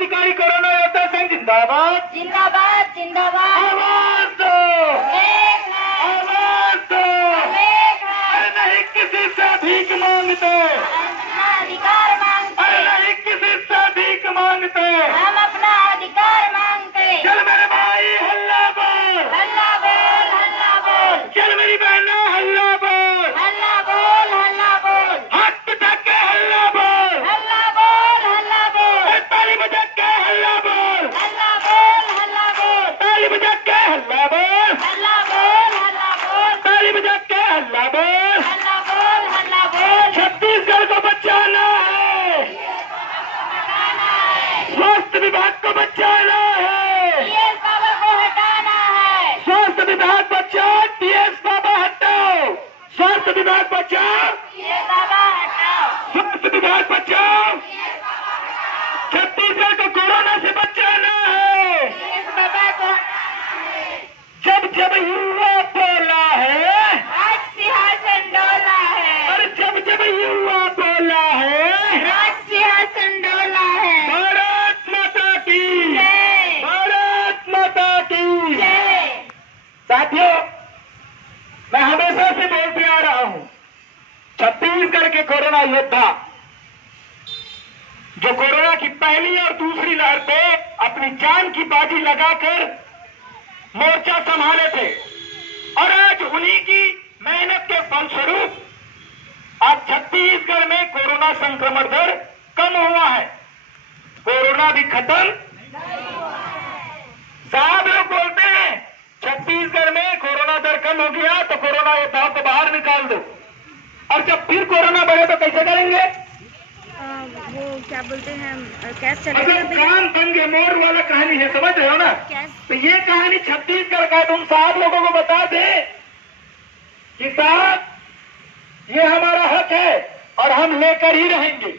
क्रांतिकारी कोरोना योद्धा संघ जिंदाबाद जिंदाबाद जिंदाबाद। आवाज दो, एक है, आवाज दो। एक है, अरे नहीं किसी से भीख मांगते, अपना अधिकार मांगते, अरे नहीं किसी से भीख मांगते। हम अपना अधिकार मांगते। चल मेरे भाई हल्ला बोल, हल्ला बोल, हल्ला बोल, चल मेरी बहनों हल्ला बोल, हल्ला बोल, हल्ला बोल, हाथ उठा के हल्ला बोल, हल्ला बोल, हल्ला बोल, ताली बजा के हल्ला बोल, हल्ला बोल, हल्ला बोल, ताली बजा के हल्ला बोल, हल्ला बोल, हल्ला बोल, ताली बजा के हल्ला बोल। हल्ला बोल, हल्ला बोल। छत्तीसगढ़ को बचाना है, स्वास्थ्य विभाग को बचाना है, टीएस बाबा को हटाना है। स्वास्थ्य विभाग बचाओ, टीएस बाबा हटाओ, स्वास्थ्य विभाग बचाओ, टीएस बाबा हटाओ। स्वास्थ्य विभाग बचाओ। छत्तीसगढ़ को कोरोना से बचाना है। टीएस बाबा को जब जब युवा बोला है, राज सिंहासन डोला है। और जब जब युवा बोला है, राज सिंहासन डोला है। भारत माता की, जय भारत माता की। जय। साथियों, मैं हमेशा से बोलते आ रहा हूं, छत्तीसगढ़ के कोरोना योद्धा जो कोरोना की पहली और दूसरी लहर पे अपनी जान की बाजी लगाकर मोर्चा संभाले थे, और आज उन्हीं की मेहनत के फलस्वरूप आज छत्तीसगढ़ में कोरोना संक्रमण दर कम हुआ है। कोरोना भी खत्म। साहब लोग बोलते हैं छत्तीसगढ़ में कोरोना दर कम हो गया तो कोरोना योद्धाओं को बाहर निकाल दो, और जब फिर कोरोना बढ़े तो कैसे करेंगे? वो क्या बोलते हैं, कैश मतलब चलेगा। कान दंगे मोर वाला कहानी है, समझ रहे हो ना? कैश तो ये कहानी छत्तीसगढ़ का, तुम साहब लोगों को बता दें कि साहब ये हमारा हक है और हम लेकर ही रहेंगे।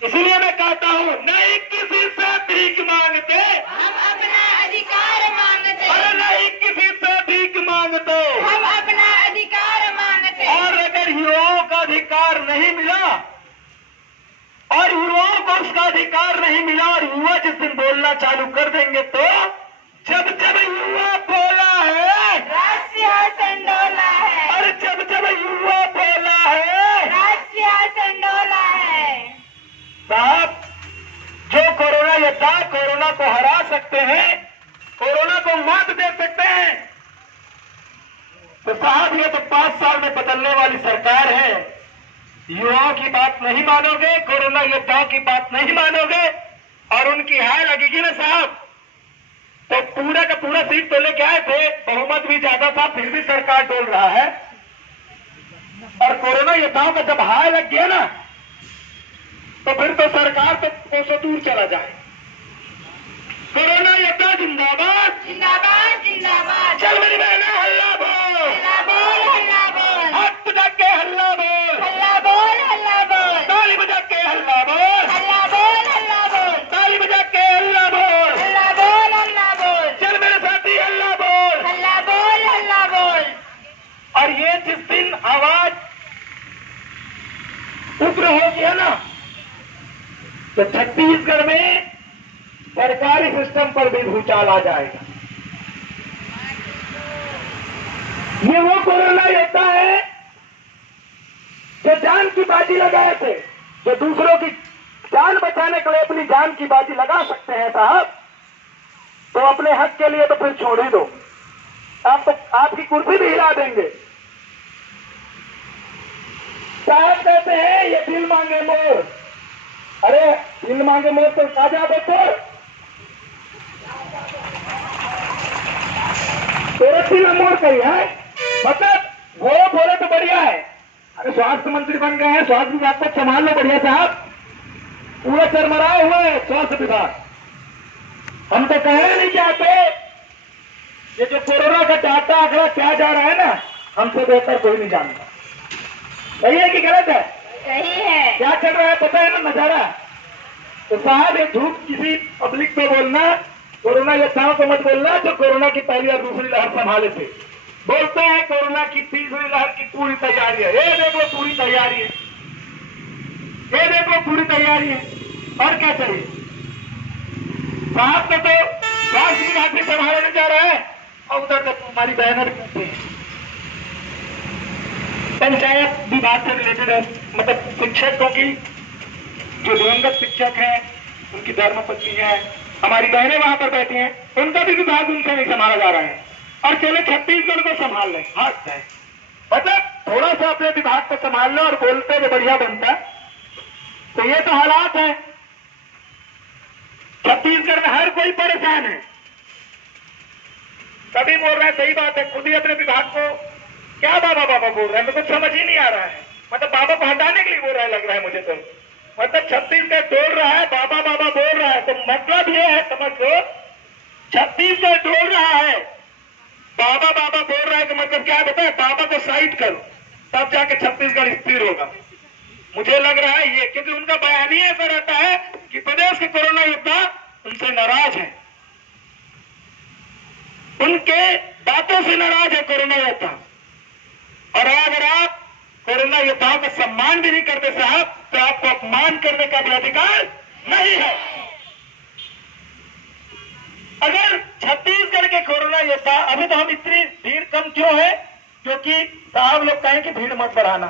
इसीलिए मैं कहता हूं, नहीं किसी से भीख मांगते, हम अपना अधिकार मांगते। और नहीं किसी से भीख मांगते। हम अपना अधिकार मांगते। और अगर युवाओं का अधिकार नहीं मिला, और युवाओं को उसका अधिकार नहीं मिला, और युवा जिस दिन बोलना चालू कर देंगे, तो जब जब युवा बोला है, राज सिंहासन डोला है। और जब जब युवा बोला है, राज सिंहासन डोला है। साहब जो कोरोना योद्धा कोरोना को हरा सकते हैं, कोरोना को मात दे सकते हैं, तो साहब ये तो 5 साल में बदलने वाली सरकार है। युवाओं की बात नहीं मानोगे, कोरोना योद्धाओं की बात नहीं मानोगे, और उनकी हाय लगेगी ना साहब, तो पूरा का पूरा सीट तो लेके आए थे, बहुमत भी ज्यादा था, फिर भी सरकार डोल रहा है। और कोरोना योद्धाओं का जब हाय लग गया ना, तो फिर तो सरकार तो कोसों दूर चला जाए। कोरोना योद्धा जिंदाबाद, जिंदाबाद जिंदाबाद। चल मेरी बहना हल्ला बोल, हल्ला बोल, हल्ला बोल, हाथ बजा के हल्ला बोल, हल्ला बोल, हल्ला बोल, ताली बजा के हल्ला बोल, हल्ला बोल, हल्ला बोल, ताली बजा के हल्ला बोल। हल्ला बोल, हल्ला बोल, चल मेरे साथी हल्ला बोल। हल्ला बोल, हल्ला बोल। और ये जिस दिन आवाज उग्र हो गया ना, तो छत्तीसगढ़ में सरकारी सिस्टम पर भी भूचाल आ जाएगा। ये वो कोरोना योद्धा है जो जान की बाजी लगाए थे, जो दूसरों की जान बचाने के लिए अपनी जान की बाजी लगा सकते हैं साहब, तो अपने हक के लिए तो फिर छोड़ ही दो। आप तो आपकी कुर्सी भी हिला देंगे। साहब कहते हैं ये दिल मांगे मोर। अरे दिल मांगे मोर तो साजा बच्चों, तेरा दिल मोर कही है, मतलब वो बोले तो बढ़िया है। अरे स्वास्थ्य मंत्री बन गए हैं, स्वास्थ्य विभाग को संभाल लो बढ़िया साहब, पूरा चरमराए हुए है स्वास्थ्य विभाग। हम तो कहना नहीं चाहते, ये जो कोरोना का डाटा आंकड़ा क्या जा रहा है ना, हमसे बेहतर कोई नहीं जानता। सही है कि गलत है? सही है। क्या चल रहा है पता है ना नजारा। तो साहब ये झूठ किसी पब्लिक को बोलना, कोरोना योद्धाओं को मत बोलना जो कोरोना की पहली और दूसरी लहर संभाले थे। बोलते हैं कोरोना की तीसरी लहर की पूरी तैयारी है। ये देख लो पूरी तैयारी है, ये देख लो पूरी तैयारी है, और क्या चाहिए? साहब को तो स्वास्थ्य विभाग भी संभालने जा रहा है और उधर तक हमारी बैनर करते हैं। पंचायत विभाग से रिलेटेड है, मतलब शिक्षकों की जो दिवंगत शिक्षक हैं उनकी धर्मपत्नी है, हमारी बहनें वहां पर बैठी हैं, उनका भी विभाग उनसे नहीं संभाला जा रहा है और चले छत्तीसगढ़ को संभाल लें। हाथ है मतलब थोड़ा सा अपने विभाग को संभाल लो और बोलते हुए बढ़िया बनता। तो ये तो हालात है, छत्तीसगढ़ में हर कोई परेशान है। सभी बोल रहे हैं, सही बात है, खुद ही अपने विभाग को क्या बाबा बाबा बोल रहे हैं, मुझे समझ ही नहीं आ रहा है। मतलब बाबा को हटाने के लिए बोल रहा है लग रहा है मुझे तो। मतलब छत्तीसगढ़ डोल रहा है, बाबा बाबा बोल रहा है, तो मतलब ये है समझ लो, छत्तीसगढ़ डोल रहा है, बाबा बाबा बोल रहा है, तो मतलब क्या बताए, बाबा को साइड करो तब जाके छत्तीसगढ़ स्थिर होगा। मुझे लग रहा है ये, क्योंकि उनका बयान ही ऐसा रहता है कि प्रदेश के कोरोना योद्धा उनसे नाराज है, उनके बातों से नाराज है कोरोना योद्धा। और अगर आप कोरोना योद्धाओं का सम्मान भी नहीं करते साहब, तो आपको अपमान करने का भी अधिकार नहीं है। अगर छत्तीसगढ़ के कोरोना योद्धा, अभी तो हम इतनी भीड़ कम क्यों है, क्योंकि साहब लोग कहें कि भीड़ मत बढ़ाना,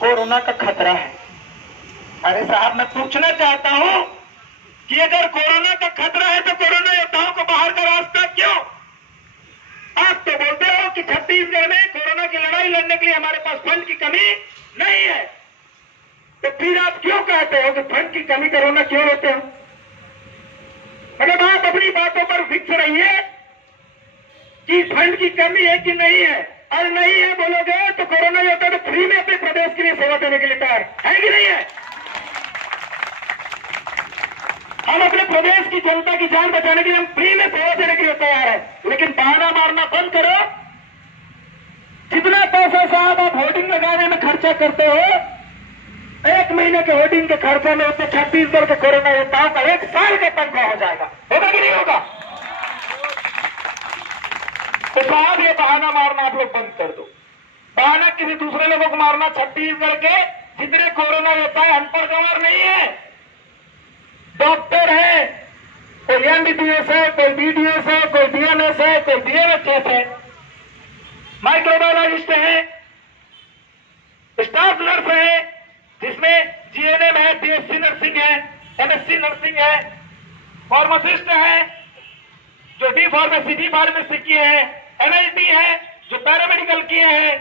कोरोना का खतरा है। अरे साहब मैं पूछना चाहता हूं कि अगर कोरोना का खतरा है तो कोरोना योद्धाओं को बाहर का रास्ता क्यों? आप तो बोलते हो कि छत्तीसगढ़ में कोरोना की लड़ाई लड़ने के लिए हमारे पास फंड की कमी नहीं है, तो फिर आप क्यों कहते हो कि फंड की कमी कोरोना क्यों होते हो? मतलब आप अपनी बातों पर फिक्स रहिए कि फंड की कमी है कि नहीं है, और नहीं है बोलोगे तो कोरोना योद्धा तो फ्री में अपने प्रदेश के लिए सेवा देने के लिए तैयार है कि नहीं है? हम अपने प्रदेश की जनता की जान बचाने के लिए हम फ्री में सेवा देने के लिए तैयार है, लेकिन बहाना मारना बंद करो। जितना पैसा साहब आप होर्डिंग लगाने में खर्चा करते हो, 1 महीने के होर्डिंग के खर्चे में उससे छत्तीसगढ़ के कोरोना योद्धाओं का 1 साल का तनख्वाह हो जाएगा। होगा कि नहीं होगा? तो साहब ये बहाना मारना आप लोग बंद कर दो। बहाना किसी दूसरे लोगों को मारना, छत्तीसगढ़ के जितने कोरोना योद्धा अनपढ़ गंवार नहीं है, डॉक्टर है, कोई एमबीबीएस है, कोई बीडीएस है, कोई बीएमएस है, कोई बीएमएचएस है, माइक्रोबायोलॉजिस्ट है, स्टाफ नर्स है, जिसमें जीएनएम है, बीएससी नर्सिंग है, एमएससी नर्सिंग है, फार्मासिस्ट है जो डी फार्मेसी किए हैं, एमएलटी है जो पैरामेडिकल किए हैं,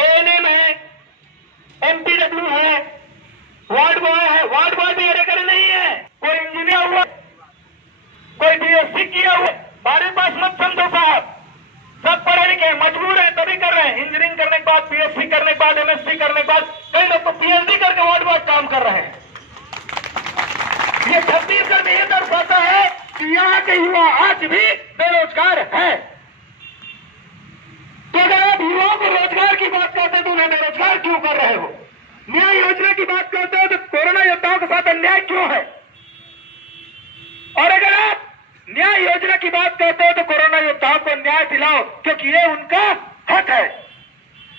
एएनएम है, एमपीडब्ल्यू है, वार्ड बॉय है। वार्ड बॉय भी अरे करे नहीं है, कोई इंजीनियर हुआ, कोई बीएससी किया हुआ, हमारे पास मत समझो साहब, सब पढ़े लिखे मजबूर है तभी कर रहे हैं। इंजीनियरिंग करने के बाद, बीएससी करने के बाद, एमएससी करने के बाद, कई लोग तो पीएचडी करके वार्ड बॉय काम कर रहे हैं। ये छत्तीसगढ़ में ये दर्शाता है कि यहाँ के युवा आज भी बेरोजगार है। तो अगर आप युवाओं को रोजगार की बात करते हैं तो उन्हें बेरोजगार क्यों कर रहे हो? न्याय योजना की बात करते हो तो कोरोना योद्धाओं के साथ अन्याय क्यों है? और अगर आप न्याय योजना की बात करते हो तो कोरोना योद्धाओं को न्याय दिलाओ, क्योंकि ये उनका हक है।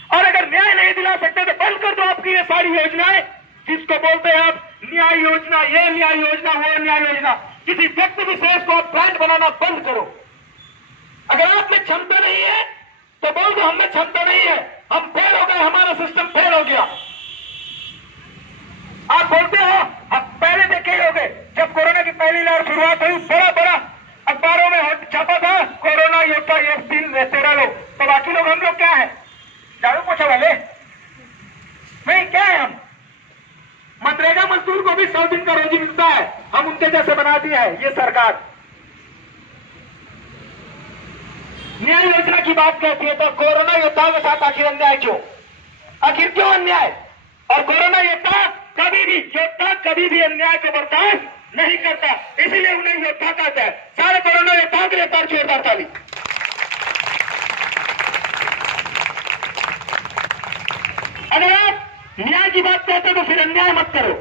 और अगर न्याय नहीं दिला सकते तो बंद कर दो आपकी ये सारी योजनाएं, जिसको बोलते हैं आप न्याय योजना, ये न्याय योजना, वो न्याय योजना। किसी व्यक्ति विशेष को आप ब्रांड बनाना बंद करो। अगर आप में क्षमता नहीं है तो बोल दो हम में क्षमता नहीं है, हम फेल हो गए, हमारा सिस्टम फेल हो गया। आप बोलते हो, आप पहले देखे होंगे जब कोरोना की पहली लहर शुरुआत हुई, बड़ा बड़ा अखबारों में छपा था कोरोना योद्धा 1 दिन 13 लोग, तो बाकी लोग हम लोग क्या है, झाड़ू पोछा वाले नहीं, क्या है हम? मनरेगा मजदूर को भी 100 दिन का रोजी मिलता है, हम उनके जैसे बना दिया है ये सरकार। न्याय योजना की बात कहती है तो कोरोना योद्धाओं के साथ आखिर अन्याय क्यों? आखिर क्यों अन्याय? और कोरोना योद्धा कभी भी अन्याय को बर्दाश्त नहीं करता, इसीलिए उन्हें योद्धा कहता है। सारे कोरोना योद्धाओं के लिए तार जोरदार ताली। अगर आप न्याय की बात कहते हो तो फिर अन्याय मत करो,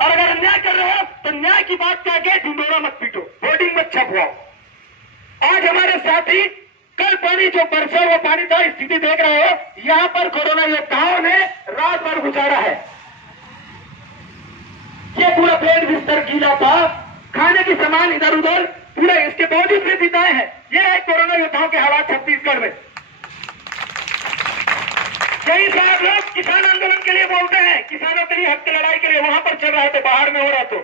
और अगर अन्याय कर रहे हो तो न्याय की बात कह के ढिंडोरा मत पीटो, होर्डिंग मत छपवाओ। आज हमारे साथी कल पानी जो बरसा वो पानी था, स्थिति देख रहे हो, यहां पर कोरोना योद्धाओं ने रात भर गुजारा है। ये पूरा बेड बिस्तर गीला था, खाने की सामान इधर उधर पूरे इसके बावजूद भी जिताए हैं। ये है कोरोना योद्धाओं के हालात छत्तीसगढ़ में। कई साहब लोग किसान आंदोलन के लिए बोलते हैं, किसानों के लिए हक की लड़ाई के लिए वहां पर चल रहा है, तो बाहर में हो रहा। तो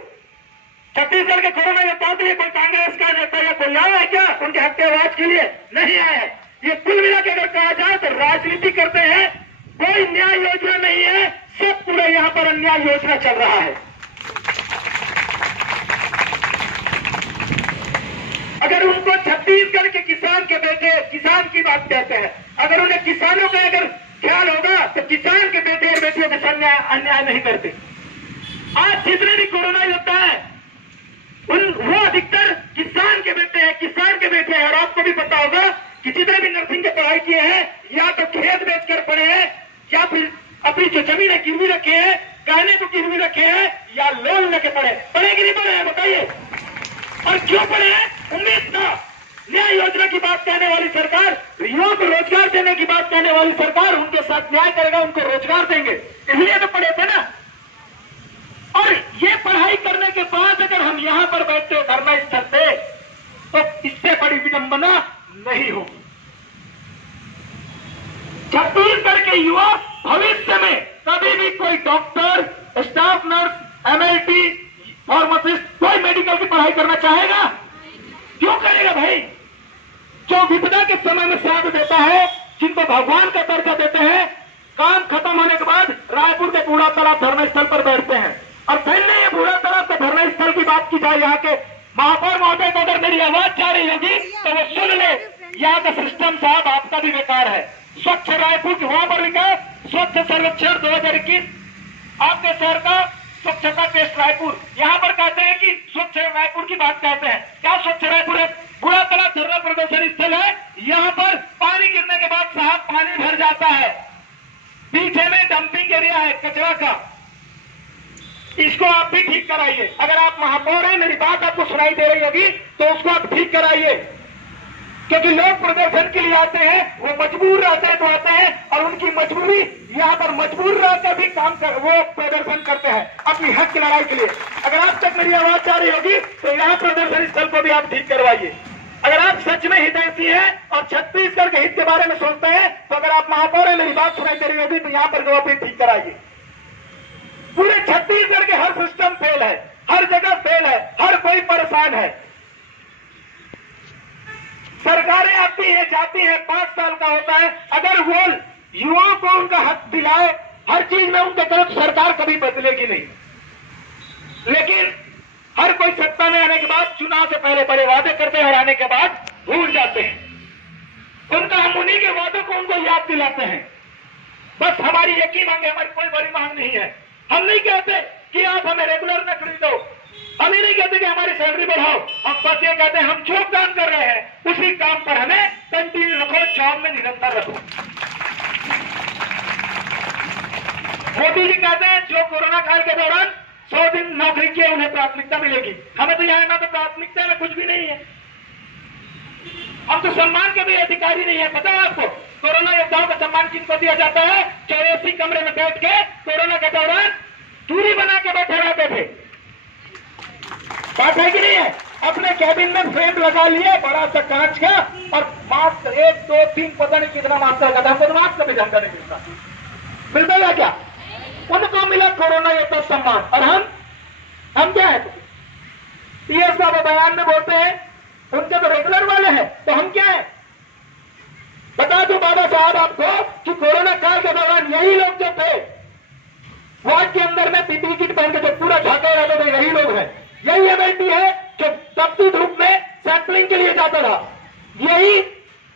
छत्तीसगढ़ के कोरोना योद्धाओं के लिए कोई कांग्रेस का नेता या कोई आया है क्या उनके हक के आवाज के लिए? नहीं आया है। ये कुल मिला के अगर कहा जाए तो राजनीति करते हैं, कोई न्याय योजना नहीं है, सब पूरे यहाँ पर अन्याय योजना चल रहा है। अगर उनको छत्तीसगढ़ के किसान के बेटे किसान की बात कहते हैं, अगर उन्हें किसानों का अगर ख्याल होगा तो किसान के बेटे और बेटियों के साथ अन्याय नहीं करते। आज जितने भी कोरोना योद्धा है वो अधिकतर किसान के बेटे हैं, किसान के बेटे हैं। और आपको भी पता होगा कि जितने भी नर्सिंग की पढ़ाई किए हैं या तो खेत बेचकर पढ़े हैं या फिर अपनी जो जमीन है गिरवी रखे हैं, गहने को गिरवी रखे हैं या लोन लेके पढ़े कि नहीं पढ़े हैं बताइए? और क्यों पढ़े हैं? उम्मीद था न्याय योजना की बात कहने वाली सरकार, युवाओं को रोजगार देने की बात कहने वाली सरकार उनके साथ न्याय करेगा, उनको रोजगार देंगे, इसलिए तो पढ़े थे ना। और ये पढ़ाई करने के बाद अगर हम यहां पर बैठते धरना स्थल पे तो इससे बड़ी विडंबना नहीं होगी। छत्तीसगढ़ के युवा भविष्य में कभी भी कोई doctor, staff nurse, MLT, pharmacist, कोई मेडिकल की पढ़ाई करना चाहेगा? क्यों करेगा भाई? जो विपदा के समय में साथ देता है, जिनको भगवान का दर्जा देते हैं, काम खत्म होने के बाद रायपुर के बूढ़ा तालाब धरना स्थल पर बैठते हैं। और पहले ये बूढ़ा तालाब के धरना स्थल की बात की जाए, यहाँ के महापौर महोदय को अगर मेरी आवाज जा रही होगी तो वो सुन ले, यहाँ का सिस्टम साहब आपका भी बेकार है। स्वच्छ रायपुर की वहां पर लिखा स्वच्छ सर्वेक्षण 2021, आपके शहर का स्वच्छता टेस्ट रायपुर, यहाँ पर कहते हैं कि स्वच्छ रायपुर की बात कहते हैं। क्या स्वच्छ रायपुर है? बूढ़ा तालाब धरना प्रदर्शन स्थल है। यहाँ पर पानी गिरने के बाद साहब पानी भर जाता है, पीछे में डंपिंग एरिया है कचरा का, इसको आप भी ठीक कराइए। अगर आप महापौर हैं, मेरी बात आपको सुनाई दे रही होगी तो उसको आप ठीक कराइए, क्योंकि लोग प्रदर्शन के लिए आते हैं, वो मजबूर रहते हैं तो आते हैं, और उनकी मजबूरी यहाँ पर मजबूर रहकर भी काम कर वो प्रदर्शन करते हैं अपनी हक की लड़ाई के लिए। अगर आप तक मेरी आवाज जा रही होगी तो यहाँ प्रदर्शन स्थल को भी आप ठीक करवाइए। अगर आप सच में हितैषी हैं और छत्तीसगढ़ के हित के बारे में सोचते हैं तो अगर आप महापौर हैं, मेरी बात सुनाई दे रही होगी तो यहाँ पर वो भी ठीक कराइए। पूरे छत्तीसगढ़ के हर सिस्टम फेल है, हर जगह फेल है, हर कोई परेशान है। सरकारें आती है जाती है, 5 साल का होता है, अगर वो युवाओं को उनका हक दिलाए हर चीज में उनके तरफ सरकार कभी बदलेगी नहीं। लेकिन हर कोई सत्ता में आने के बाद चुनाव से पहले बड़े वादे करते हैं और आने के बाद भूल जाते हैं। उनका हम उन्हीं के वादों को उनको याद दिलाते हैं। बस हमारी एक ही मांग है, हमारी कोई बड़ी मांग नहीं है। हम नहीं कहते कि आप हमें रेगुलर न खरीदो, हम ही नहीं कहते कि हमारी सैलरी बढ़ाओ, हम बस ये कहते हैं हम जो काम कर रहे हैं उसी काम पर हमें कंटिन्यू रखो, जॉब में निरंतर रखो। मोदी जी कहते हैं जो कोरोना काल के दौरान 100 दिन नौकरी किए उन्हें प्राथमिकता मिलेगी। हमें तो यहाँ ना तो प्राथमिकता में कुछ भी नहीं है, हम तो सम्मान के भी अधिकारी नहीं है। पता है आपको कोरोना योद्धाओं का सम्मान किनको दिया जाता है? जो एसी कमरे में बैठ के कोरोना के दौरान दूरी बना के बैठे रहते थे। बात है कि नहीं है? अपने कैबिन में फ्रेम लगा लिए बड़ा सा कांच का, और मास्क 1 2 3 पता नहीं कितना मास्क लगा था, हमको तो मास्क का भी ढंग नहीं मिलता। मिलता है क्या? उनको मिला कोरोना योद्धा सम्मान, और हम क्या है? टीएस बाबा बयान में बोलते हैं उनके तो रेगुलर वाले हैं, तो हम क्या है? बता दो बाबा साहब आपको कि कोरोना काल के दौरान यही लोग जो थे वार्ड के अंदर में पीपीई किट पहन के जो पूरा झांके रहते थे, यही लोग हैं। यही एमएलटी है जो तपती धूप में सैंपलिंग के लिए जाता था, यही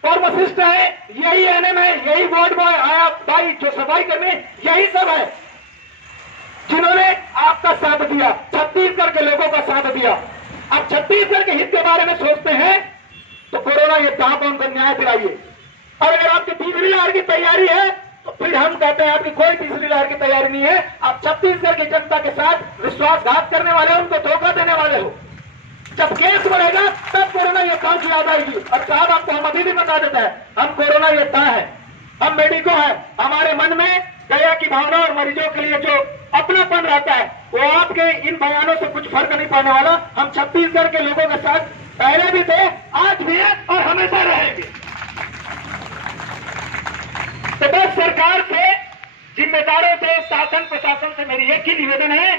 फार्मासिस्ट है, यही एनएम है, यही वार्ड बॉय आया भाई जो सफाई कर्मी, यही सब है जिन्होंने आपका साथ दिया, छत्तीसगढ़ के लोगों का साथ दिया। अब छत्तीसगढ़ के हित के बारे में सोचते हैं तो कोरोना योद्धाओं को उनको न्याय दिलाइए। और अगर आपकी तीसरी लहर की तैयारी है तो फिर हम कहते हैं आपकी कोई तीसरी लहर की तैयारी नहीं है। आप छत्तीसगढ़ की जनता के साथ विश्वासघात करने वाले हो, उनको धोखा देने वाले हो। जब केस बढ़ेगा तब कोरोना योद्धाओं की याद आएगी। और साहब आपको हम अभी भी बता देते हैं, हम कोरोना योद्धा है, हम मेडिको है, हमारे मन में दया की भावना और मरीजों के लिए जो अपनापन रहता है वो आपके इन बयानों से कुछ फर्क नहीं पड़ने वाला। हम छत्तीसगढ़ के लोगों के साथ पहले भी थे, आज भी है और हमेशा रहेंगे। तो बस सरकार से, जिम्मेदारों से, शासन प्रशासन से मेरी एक ही निवेदन है,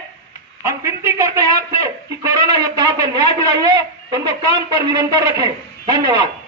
हम विनती करते हैं आपसे कि कोरोना योद्धाओं को न्याय दिलाइए, उनको काम पर निरंतर रखें। धन्यवाद।